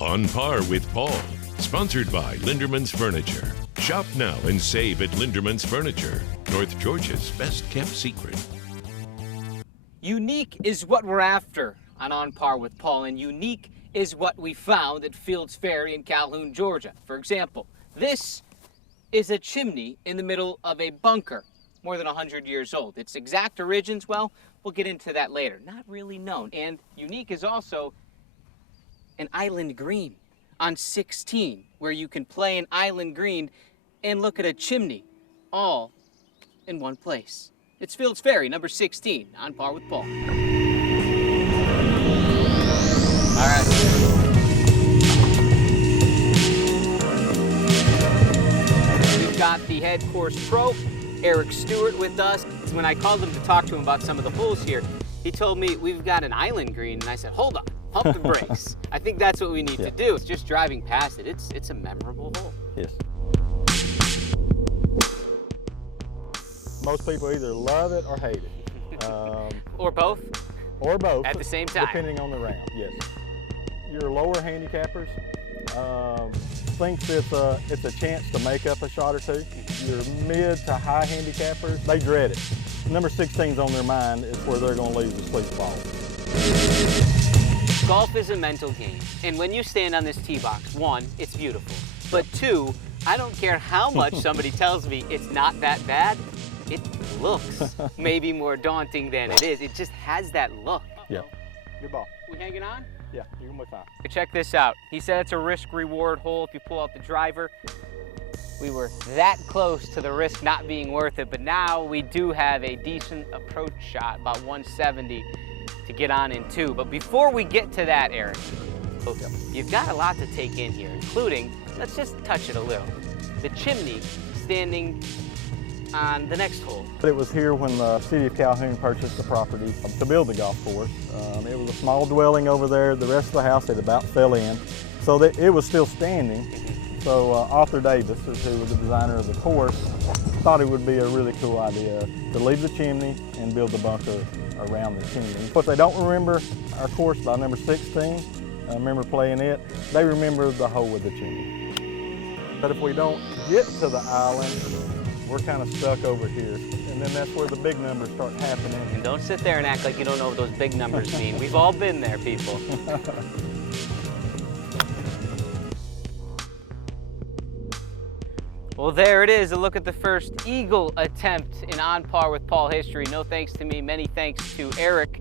On Par with Paul, sponsored by Linderman's Furniture. Shop now and save at Linderman's Furniture, North Georgia's best-kept secret. Unique is what we're after on Par with Paul, and unique is what we found at Fields Ferry in Calhoun, Georgia. For example, this is a chimney in the middle of a bunker, more than 100 years old. Its exact origins, well, we'll get into that later. Not really known. And unique is also an island green on 16, where you can play an island green and look at a chimney all in one place. It's Fields Ferry, number 16, on Par with Paul. All right. We've got the head course pro, Eric Stewart, with us. When I called him to talk to him about some of the holes here, he told me we've got an island green, and I said, hold on, pump the brakes. I think that's what we need to do. It's just driving past it. It's a memorable hole. Yes. Most people either love it or hate it. Or both? Or both. At the same time. Depending on the round, yes. Your lower handicappers thinks it's a chance to make up a shot or two. Your mid to high handicappers, they dread it. Number 16's on their mind is where they're going to lose the sleep ball. Golf is a mental game, and when you stand on this tee box, one, it's beautiful, but two, I don't care how much somebody tells me it's not that bad, it looks maybe more daunting than it is. It just has that look. Yeah. Good ball. We hanging on? Yeah, you're going to be fine. Check this out. He said it's a risk-reward hole if you pull out the driver. We were that close to the risk not being worth it, but now we do have a decent approach shot, about 170 to get on in two. But before we get to that, Eric, you've got a lot to take in here, including, let's just touch it a little, the chimney standing on the next hole. It was here when the city of Calhoun purchased the property to build the golf course. It was a small dwelling over there. The rest of the house had about fell in, so that it was still standing. So Arthur Davis, who was the designer of the course, thought it would be a really cool idea to leave the chimney and build the bunker around the chimney. But they don't remember our course by number 16. I remember playing it. They remember the hole with the chimney. But if we don't get to the island, we're kind of stuck over here. And then that's where the big numbers start happening. And don't sit there and act like you don't know what those big numbers mean. We've all been there, people. Well, there it is, a look at the first eagle attempt in On Par with Paul history. No thanks to me, many thanks to Eric,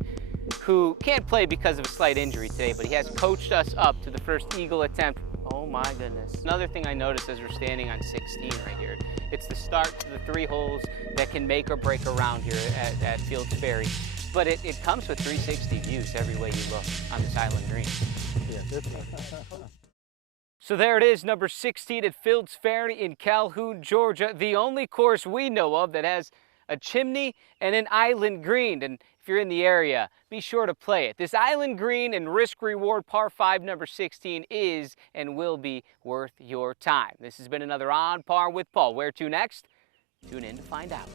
who can't play because of a slight injury today, but he has coached us up to the first eagle attempt. Oh my goodness. Another thing I noticed as we're standing on 16 right here, it's the start to the 3 holes that can make or break around here at Fields Ferry. But it comes with 360 views every way you look on this island green. Yeah, So there it is, number 16 at Fields Ferry in Calhoun, Georgia, the only course we know of that has a chimney and an island green. And if you're in the area, be sure to play it. This island green and risk-reward par 5 number 16 is and will be worth your time. This has been another On Par with Paul. Where to next? Tune in to find out.